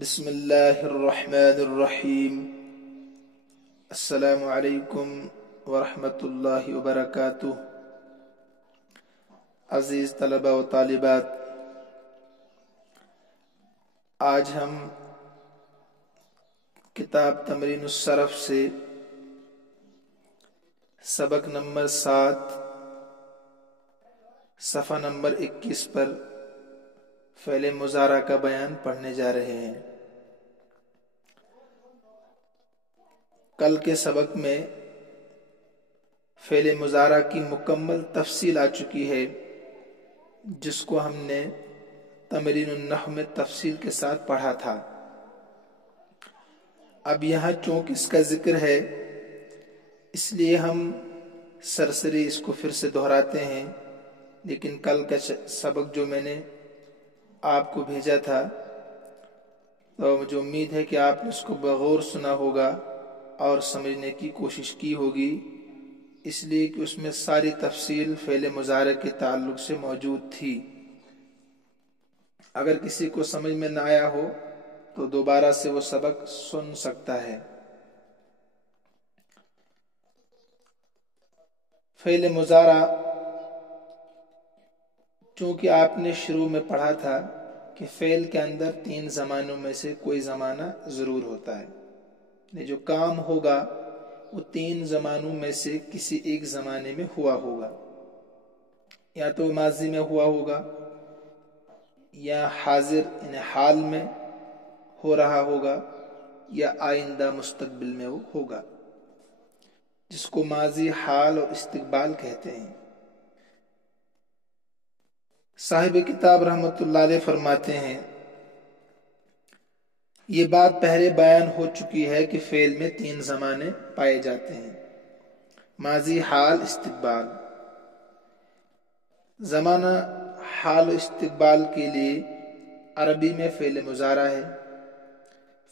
بسم اللہ الرحمن الرحیم۔ السلام علیکم ورحمۃ اللہ وبرکاتہ۔ عزیز طلبہ و طالبات، آج ہم کتاب تمرین الصرف سے سبق نمبر 7 صفحہ نمبر 21 پر فعل مضارع کا بیان پڑھنے جا رہے ہیں۔ کل کے سبق میں فعل مضارع کی مکمل تفصیل آ چکی ہے، جس کو ہم نے تمرین النحو میں تفصیل کے ساتھ پڑھا تھا۔ اب یہاں چونکہ اس کا ذکر ہے، اس لیے ہم سرسری اس کو پھر سے دہراتے ہیں، لیکن کل کا سبق جو میں نے آپ کو بھیجا تھا تو مجھے امید ہے کہ آپ نے اس کو بغور سنا ہوگا اور سمجھنے کی کوشش کی ہوگی، اس لیے کہ اس میں ساری تفصیل فعل مضارع کے تعلق سے موجود تھی۔ اگر کسی کو سمجھ میں نہ آیا ہو تو دوبارہ سے وہ سبق سن سکتا ہے۔ فعل مضارع چونکہ آپ نے شروع میں پڑھا تھا کہ فعل کے اندر 3 زمانوں میں سے کوئی زمانہ ضرور ہوتا ہے، جو کام ہوگا وہ 3 زمانوں میں سے کسی ایک زمانے میں ہوا ہوگا، یا تو ماضی میں ہوا ہوگا، یا حاضر یعنی حال میں ہو رہا ہوگا، یا آئندہ مستقبل میں وہ ہوگا، جس کو ماضی، حال اور استقبال کہتے ہیں۔ صاحب کتاب رحمۃ اللہ علیہ فرماتے ہیں، یہ بات پہلے بیان ہو چکی ہے کہ فعل میں 3 زمانے پائے جاتے ہیں: ماضی، حال، استقبال۔ زمانہ حال و استقبال کے لیے عربی میں فعل مضارع ہے۔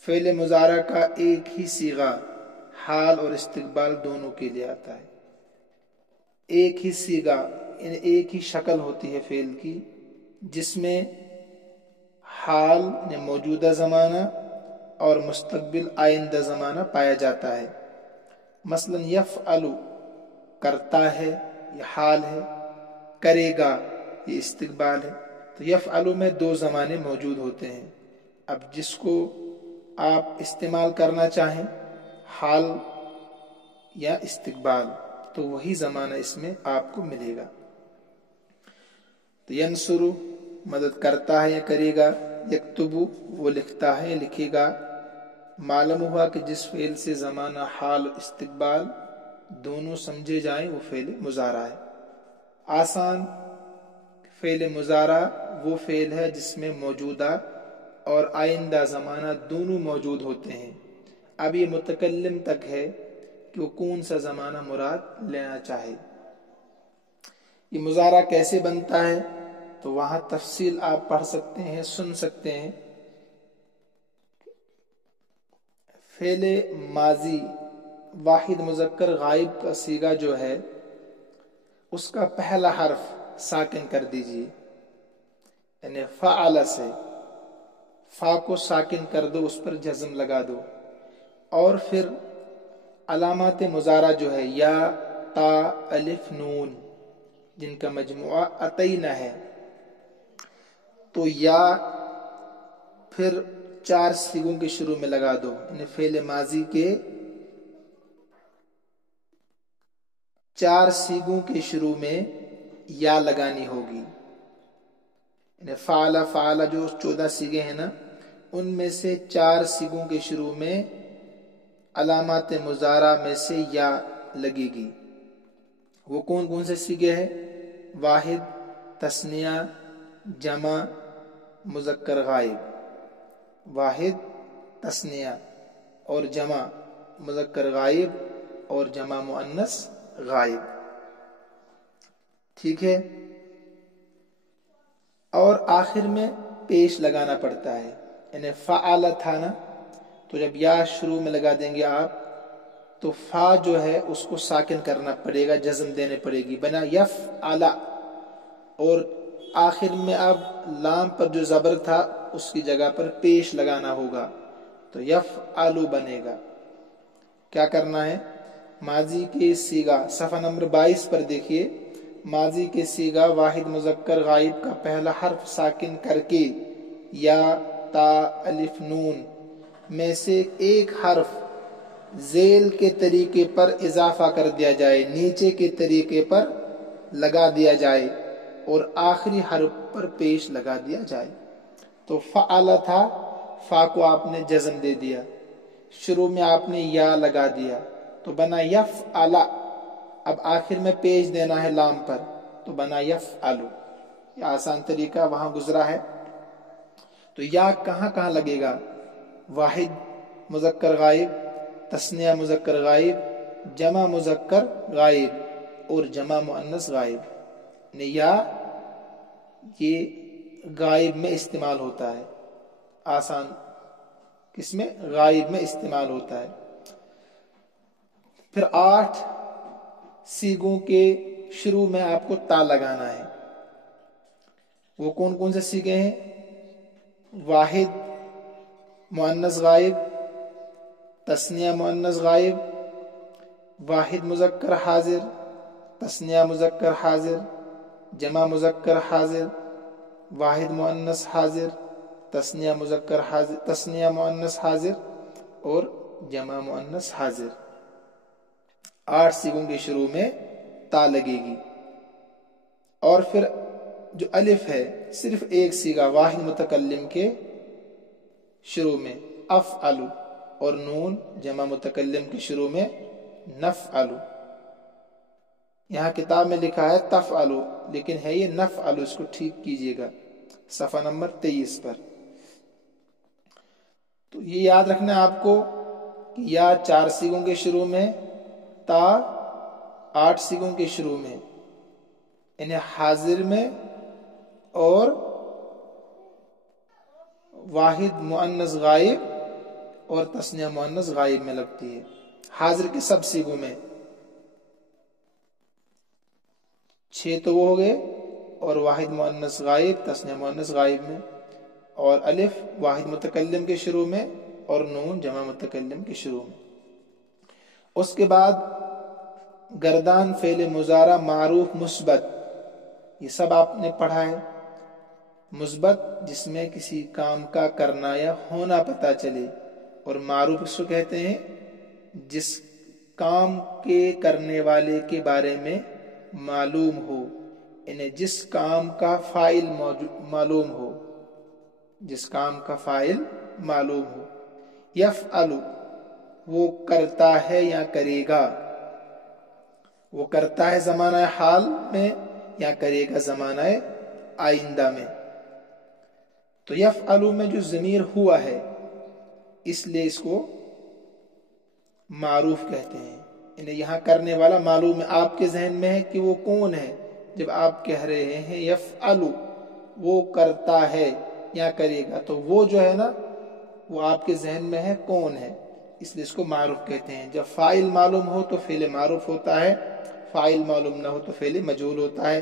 فعل مضارع کا ایک ہی صیغہ حال اور استقبال دونوں کے لیے آتا ہے۔ ایک ہی صیغہ یعنی ایک ہی شکل ہوتی ہے فعل کی، جس میں حال یعنی موجودہ زمانہ اور مستقبل آئندہ زمانہ پایا جاتا ہے۔ مثلا یفعل کرتا ہے، یہ حال ہے، کرے گا یہ استقبال ہے۔ تو یفعل میں 2 زمانے موجود ہوتے ہیں۔ اب جس کو آپ استعمال کرنا چاہیں، حال یا استقبال، تو وہی زمانہ اس میں آپ کو ملے گا۔ تو ینصر مدد کرتا ہے یا کرے گا، یکتب وہ لکھتا ہے یا لکھے گا۔ معلوم ہوا کہ جس فعل سے زمانہ حال و استقبال دونوں سمجھے جائیں وہ فعل مضارع ہے۔ آسان فعل مضارع وہ فعل ہے جس میں موجودہ اور آئندہ زمانہ دونوں موجود ہوتے ہیں۔ اب یہ متکلم تک ہے کہ وہ کون سا زمانہ مراد لینا چاہے۔ یہ مضارع کیسے بنتا ہے تو وہاں تفصیل آپ پڑھ سکتے ہیں، سن سکتے ہیں۔ فعل ماضی واحد مذکر غائب کا صیغہ جو ہے، اس کا پہلا حرف ساکن کر دیجئے، یعنی فعل سے فا کو ساکن کر دو، اس پر جزم لگا دو، اور پھر علامات مضارع جو ہے یا، تا، الف، نون، جن کا مجموعہ اتینہ ہے، تو یا پھر 4 صیغوں کے شروع میں لگا دو، یعنی فعل ماضی کے 4 صیغوں کے شروع میں یا لگانی ہوگی۔ یعنی فعل فعل جو 14 صیغے ہیں نا، ان میں سے 4 صیغوں کے شروع میں علامات مضارع میں سے یا لگے گی۔ وہ کون کون سے صیغے ہیں؟ واحد، تثنیہ، جمع، مذکر غائب۔ واحد، تثنیہ اور جمع مذکر غائب اور جمع مؤنث غائب، ٹھیک ہے۔ اور آخر میں پیش لگانا پڑتا ہے، یعنی فعل تھا نا، تو جب یا شروع میں لگا دیں گے آپ تو فا جو ہے اس کو ساکن کرنا پڑے گا، جزم دینے پڑے گی، بنا یفعل، اور آخر میں اب لام پر جو زبر تھا اس کی جگہ پر پیش لگانا ہوگا تو یفعلو بنے گا۔ کیا کرنا ہے؟ ماضی کے صیغہ صفحہ نمبر 22 پر دیکھیے، ماضی کے صیغہ واحد مذکر غائب کا پہلا حرف ساکن کر کے یا تا الف نون میں سے ایک حرف ذیل کے طریقے پر اضافہ کر دیا جائے، نیچے کے طریقے پر لگا دیا جائے اور آخری حرف پر پیش لگا دیا جائے۔ تو فعل تھا، فا کو آپ نے جزم دے دیا، شروع میں آپ نے یا لگا دیا تو بنا یفعل، اب آخر میں پیش دینا ہے لام پر تو بنا یفعلو۔ یہ آسان طریقہ وہاں گزرا ہے۔ تو یا کہاں کہاں لگے گا؟ واحد مذکر غائب، تثنیہ مذکر غائب، جمع مذکر غائب اور جمع مؤنث غائب۔ یا یہ غائب میں استعمال ہوتا ہے، آسان کس میں؟ غائب میں استعمال ہوتا ہے۔ پھر 8 صیغوں کے شروع میں آپ کو تا لگانا ہے۔ وہ کون کون سے صیغے ہیں؟ واحد مؤنث غائب، تثنیہ مؤنث غائب، واحد مذکر حاضر، تثنیہ مذکر حاضر، جمع مذکر حاضر، واحد مؤنث حاضر، تثنیہ مذکر حاضر، تثنیہ مؤنث حاضر اور جمع مؤنث حاضر۔ 8 صیغوں کے شروع میں تا لگے گی۔ اور پھر جو الف ہے صرف ایک صیغہ واحد متکلم کے شروع میں افعلو، اور نون جمع متکلم کے شروع میں نفعلو۔ یہاں کتاب میں لکھا ہے تفعلو لیکن ہے یہ نفعلو، اس کو ٹھیک کیجئے گا صفحہ نمبر 23 پر۔ تو یہ یاد رکھنا ہے آپ کو کہ یا 4 صیغوں کے شروع میں، تا 8 صیغوں کے شروع میں، انہیں حاضر میں اور واحد مؤنث غائب اور تثنیہ مؤنث غائب میں لگتی ہے۔ حاضر کے سب صیغوں میں 6 تو وہ ہو گئے، اور واحد مؤنث غائب تثنیہ مؤنث غائب میں، اور الف واحد متکلم کے شروع میں اور نون جمع متکلم کے شروع میں۔ اس کے بعد گردان فعل مضارع معروف مثبت، یہ سب آپ نے پڑھا ہے۔ مثبت جس میں کسی کام کا کرنا یا ہونا پتہ چلے، اور معروف اس کو کہتے ہیں جس کام کے کرنے والے کے بارے میں معلوم ہو، انہیں جس کام کا فاعل معلوم ہو، جس کام کا فاعل معلوم ہو۔ یفعلو وہ کرتا ہے یا کرے گا، وہ کرتا ہے زمانہ حال میں یا کرے گا زمانہ آئندہ میں۔ تو یفعلو میں جو ضمیر ہوا ہے اس لیے اس کو معروف کہتے ہیں، انہیں یہاں کرنے والا معلوم ہے، آپ کے ذہن میں ہے کہ وہ کون ہے۔ جب آپ کہہ رہے ہیں یفعلو وہ کرتا ہے یا کرے گا، تو وہ جو ہے نا وہ آپ کے ذہن میں ہے کون ہے، اس لیے اس کو معروف کہتے ہیں۔ جب فاعل معلوم ہو تو فعل معروف ہوتا ہے، فاعل معلوم نہ ہو تو فعل مجہول ہوتا ہے،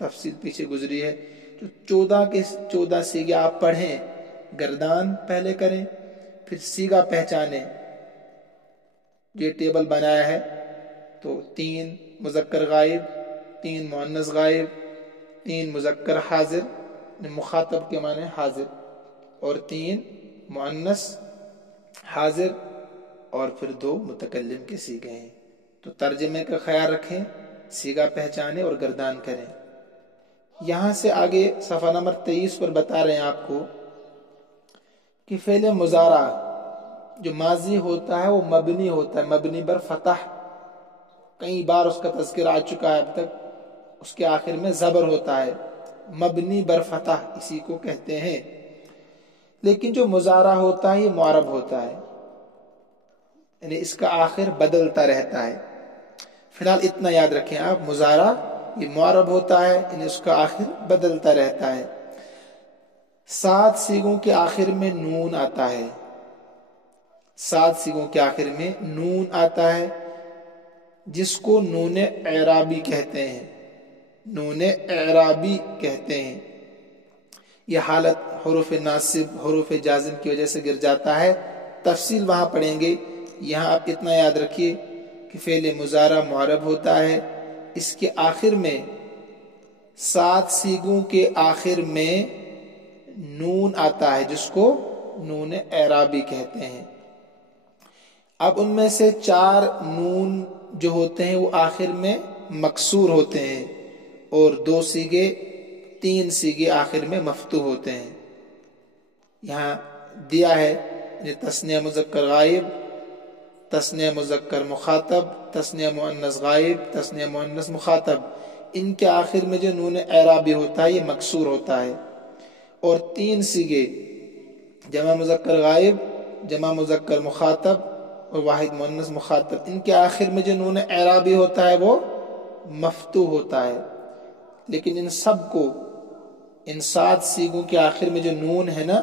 تفصیل پیچھے گزری ہے۔ تو 14 کے 14 صیغے آپ پڑھیں، گردان پہلے کریں، پھر صیغہ پہچانیں۔ یہ ٹیبل بنایا ہے تو 3 مذکر غائب، 3 مؤنث غائب، 3 مذکر حاضر مخاطب کے معنی حاضر، اور 3 مؤنث حاضر، اور پھر 2 متکلم کے صیغے ہیں۔ تو ترجمے کا خیال رکھیں، صیغہ پہچانیں اور گردان کریں۔ یہاں سے آگے صفحہ نمبر 23 پر بتا رہے ہیں آپ کو کہ فعل مضارع جو ماضی ہوتا ہے وہ مبنی ہوتا ہے، مبنی بر فتح۔ کئی بار اس کا تذکرہ آ چکا ہے اب تک، اس کے آخر میں زبر ہوتا ہے، مبنی بر فتح اسی کو کہتے ہیں۔ لیکن جو مضارع ہوتا ہے یہ معرب ہوتا ہے، یعنی اس کا آخر بدلتا رہتا ہے۔ فی الحال اتنا یاد رکھیں آپ، مضارع یہ معرب ہوتا ہے، یعنی اس کا آخر بدلتا رہتا ہے۔ 7 صیغوں کے آخر میں نون آتا ہے، 7 صیغوں کے آخر میں نون آتا ہے جس کو نون اعرابی کہتے ہیں، نون اعرابی کہتے ہیں۔ یہ حالت حروف ناصب حروف جازم کی وجہ سے گر جاتا ہے، تفصیل وہاں پڑھیں گے۔ یہاں آپ اتنا یاد رکھیے کہ فعل مضارع معرب ہوتا ہے، اس کے آخر میں 7 سیغوں کے آخر میں نون آتا ہے جس کو نون اعرابی کہتے ہیں۔ اب ان میں سے 4 نون جو ہوتے ہیں وہ آخر میں مکسور ہوتے ہیں اور 3 سیغے آخر میں مفتوح ہوتے ہیں۔ یہاں دیا ہے تثنیہ مذکر غائب، تثنیہ مذکر مخاطب، تثنیہ مؤنث غائب، تثنیہ مؤنث مخاطب، ان کے آخر میں جو نون اعرابی ہوتا ہے یہ مکسور ہوتا ہے، اور 3 سیغے جمع مذکر غائب، جمع مذکر مخاطب اور واحد مؤنث مخاطب، ان کے آخر میں جو نون اعرابی ہوتا ہے وہ مفتوح ہوتا ہے۔ لیکن ان سب کو، ان 7 سیغوں کے آخر میں جو نون ہے نا،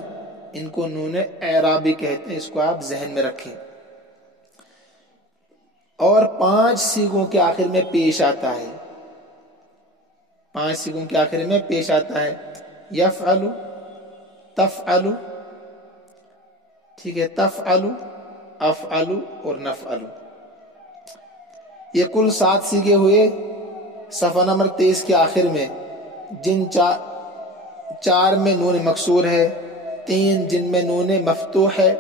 ان کو نون اعرابی کہتے ہیں، اس کو آپ ذہن میں رکھیں۔ اور 5 سیغوں کے آخر میں پیش آتا ہے، 5 سیغوں کے آخر میں پیش آتا ہے یفعل، تفعل، ٹھیک ہے، تفعل، افعل اور نفعل۔ یہ کل 7 سیغے ہوئے۔ صفحہ نمبر 23 کے آخر میں جن 4 میں نون مکسور ہے، 3 جن میں نون مفتوح ہے،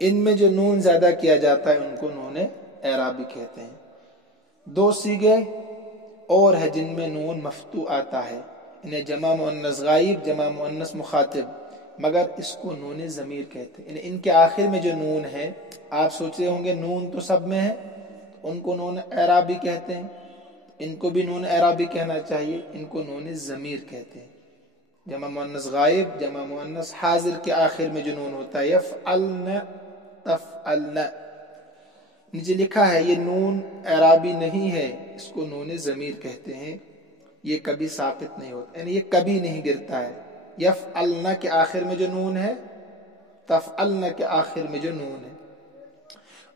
ان میں جو نون زیادہ کیا جاتا ہے ان کو نون اعرابی کہتے ہیں۔ 2 سیغے اور ہے جن میں نون مفتوح آتا ہے، انہیں جمع مؤنث غائب، جمع مؤنث مخاطب، مگر اس کو نون ضمیر کہتے ہیں۔ ان کے آخر میں جو نون ہے، آپ سوچ رہے ہوں گے نون تو سب میں ہے، ان کو نون اعرابی کہتے ہیں، ان کو بھی نون اعرابی کہنا چاہیے، ان کو نون ضمیر کہتے ہیں۔ جمع مؤنث غائب، جمع مؤنث حاضر کے آخر میں جو نون ہوتا ہے یفعلن، تفعلن، نیچے لکھا ہے یہ نون اعرابی نہیں ہے، اس کو نون ضمیر کہتے ہیں، یہ کبھی ثابت نہیں ہوتا، یعنی یہ کبھی نہیں گرتا ہے۔ یفعلن کے آخر میں جو نون ہے، تفعلن کے آخر میں جو نون ہے،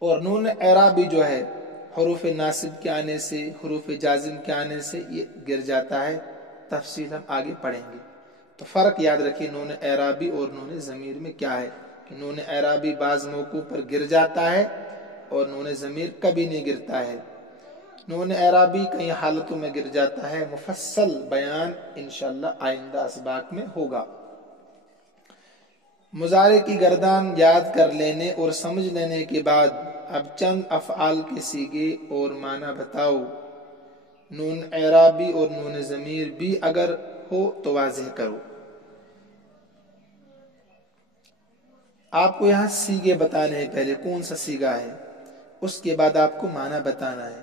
اور نون اعرابی جو ہے حروف ناصب کے آنے سے، حروف جازم کے آنے سے یہ گر جاتا ہے، تفصیل ہم آگے پڑھیں گے۔ تو فرق یاد رکھیے نون اعرابی اور نون ضمیر میں کیا ہے، کہ نون اعرابی بعض موقعوں پر گر جاتا ہے اور نون ضمیر کبھی نہیں گرتا ہے۔ نون اعرابی کئی حالتوں میں گر جاتا ہے، مفصل بیان انشاءاللہ آئندہ اسباق میں ہوگا۔ مضارع کی گردان یاد کر لینے اور سمجھ لینے کے بعد اب چند افعال کے صیغے اور معنی بتاؤ۔ نون اعرابی اور نون ضمیر بھی اگر ہو تو واضح کرو۔ آپ کو یہاں صیغے بتانے ہیں، پہلے کون سا صیغہ ہے، اس کے بعد آپ کو معنی بتانا ہے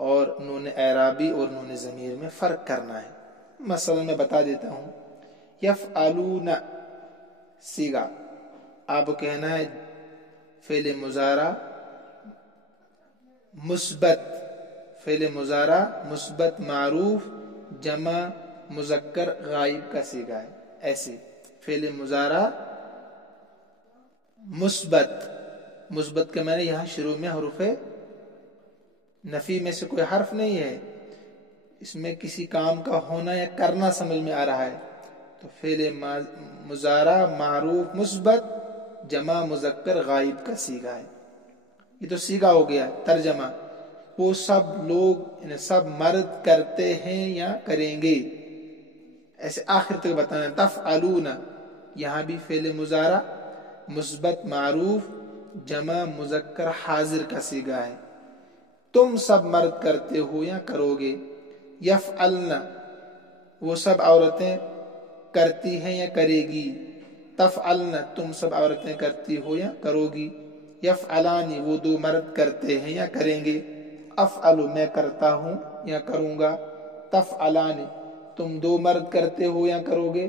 اور نون اعرابی اور نون ضمیر میں فرق کرنا ہے۔ مثلا میں بتا دیتا ہوں، یفعلون صیغہ، آپ کو کہنا ہے فعل مضارع مثبت، فعل مضارع مثبت معروف جمع مذکر غائب کا صیغہ ہے، ایسے فعل مضارع مثبت کے معنی یہاں شروع میں حروف نفی میں سے کوئی حرف نہیں ہے، اس میں کسی کام کا ہونا یا کرنا سمجھ میں آ رہا ہے، تو فعل مضارع معروف مثبت جمع مذکر غائب کا صیغہ ہے۔ یہ تو صیغہ ہو گیا، ترجمہ، وہ سب لوگ سب مرد کرتے ہیں یا کریں گے، ایسے آخر تک بتانا۔ تفعلون، یہاں بھی فعل مضارع مثبت معروف جمع مذکر حاضر کا صیغہ ہے، تم سب مرد کرتے ہو یا کرو گے۔ یفعلن، وہ سب عورتیں کرتی ہیں یا کرے گی۔ تفعلن، تم سب عورتیں کرتی ہو یا کرو گی۔ یفعلان، وہ 2 مرد کرتے ہیں یا کریں گے۔ افعل، میں کرتا ہوں یا کروں گا۔ تفعلان، تم 2 مرد کرتے ہو یا کرو گے،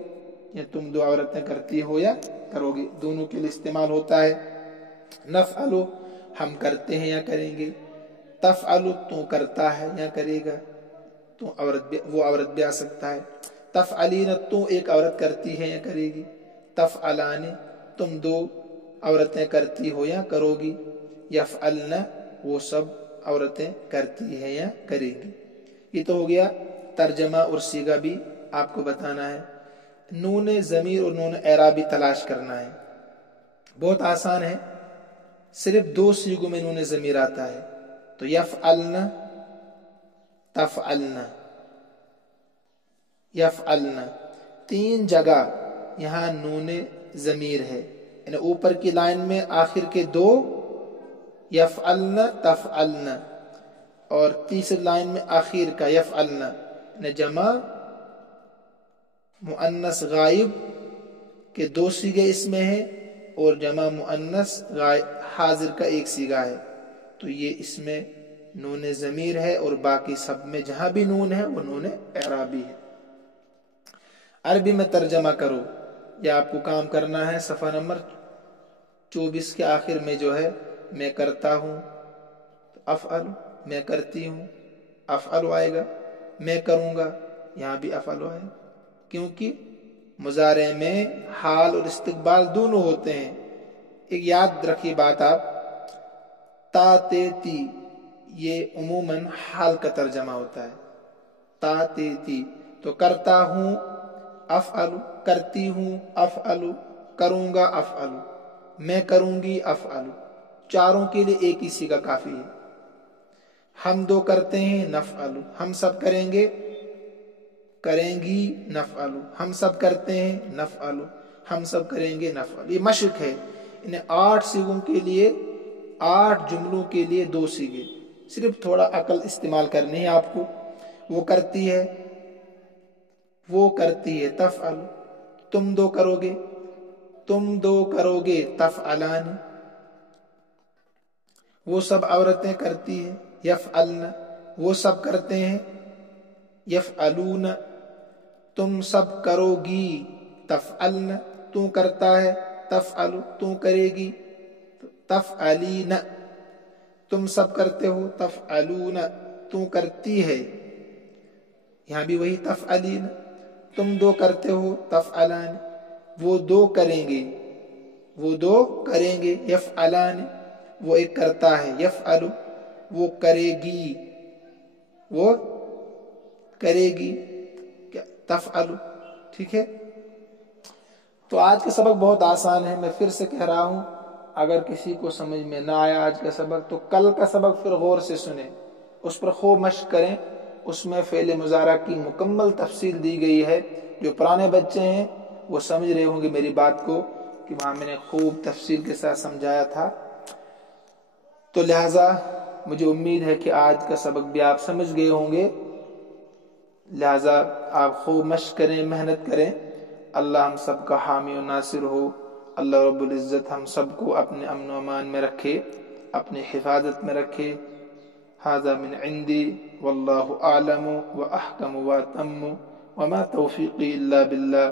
یا تم 2 عورتیں کرتی ہو یا کرو گے، دونوں کے لیے استعمال ہوتا ہے۔ نفعل، ہم کرتے ہیں یا کریں گے۔ تفعل، تو کرتا ہے یا کرے گا، تو وہ عورت بھی آ سکتا ہے۔ تفعلین، تو ایک عورت کرتی ہے یا کرے گی۔ تفعلان، تم 2 عورتیں کرتی ہو یا کرو گی۔ یفعلن، وہ سب عورتیں کرتی ہیں یا کرے گی۔ یہ تو ہو گیا ترجمہ اور صیغہ بھی آپ کو بتانا ہے. نون ضمیر اور نون اعرابی تلاش کرنا ہے. بہت آسان ہے، صرف 2 صیغوں میں نون ضمیر آتا ہے. تو یفعلن، تفعلن، یفعلن، 3 جگہ یہاں نون ضمیر ہے. یعنی اوپر کی لائن میں آخر کے 2 یفعلن تفعلن، اور تیسری لائن میں آخر کا یفعلن. یعنی جمع مؤنث غائب کے 2 صیغے اس میں ہیں اور جمع مؤنث حاضر کا 1 صیغہ ہے. تو یہ اس میں نون ضمیر ہے، اور باقی سب میں جہاں بھی نون ہے وہ نون اعرابی ہے. عربی میں ترجمہ کرو، یہ آپ کو کام کرنا ہے. صفحہ نمبر 24 کے آخر میں جو ہے میں کرتا ہوں، افعل، میں کرتی ہوں، افعل آئے گا. میں کروں گا، یہاں بھی افعل آئے گا، کیونکہ مضارع میں حال اور استقبال دونوں ہوتے ہیں. ایک یاد رکھیے بات آپ، تا تے تی یہ عموماً حال کا ترجمہ ہوتا ہے. تا تے تی تو کرتا ہوں افعل، کرتی ہوں افعل، کروں گا افعل، میں کروں گی افعل. چاروں کے لیے ایک ہی صیغہ کافی ہے. ہم 2 کرتے ہیں نفعل، ہم سب کریں گے، کریں گی نفعل، ہم سب کرتے ہیں نفعل، ہم سب کریں گے نفعل. یہ مشق ہے. انہیں 8 صیغوں کے لیے، 8 جملوں کے لیے 2 صیغے. صرف تھوڑا عقل استعمال کرنی ہے آپ کو. وہ کرتی ہے، وہ کرتی ہے تفعل. تم 2 کرو گے، تم 2 کرو گے تفعلان. وہ سب عورتیں کرتی ہیں یفعلن، وہ سب کرتے ہیں یفعلون. تم سب کرو گی تفعلن، تو کرتا ہے تفعل، تو کرے گی تفعلین. تم سب کرتے ہو تفعلون، تو کرتی ہے، یہاں بھی وہی تفعلین. تم 2 کرتے ہو تفعلان، وہ 2 کریں گے، وہ 2 کریں گے یفعلان. وہ ایک کرتا ہے یفعل، وہ کرے گی، وہ کرے گی تفعل. ٹھیک ہے. تو آج کا سبق بہت آسان ہے. میں پھر سے کہہ رہا ہوں، اگر کسی کو سمجھ میں نہ آیا آج کا سبق تو کل کا سبق پھر غور سے سنیں، اس پر خوب مشق کریں. اس میں فعل مضارع کی مکمل تفصیل دی گئی ہے. جو پرانے بچے ہیں وہ سمجھ رہے ہوں گے میری بات کو، کہ وہاں میں نے خوب تفصیل کے ساتھ سمجھایا تھا. تو لہٰذا مجھے امید ہے کہ آج کا سبق بھی آپ سمجھ گئے ہوں گے. لہٰذا آپ خوب مشق کریں، محنت کریں. اللہ ہم سب کا حامی و ناصر ہو. اللہ رب العزت ہم سب کو اپنے امن و امان میں رکھے، اپنی حفاظت میں رکھے. ھذا من عندی واللہ اعلم واحکم واتم وما توفیقی الا باللہ.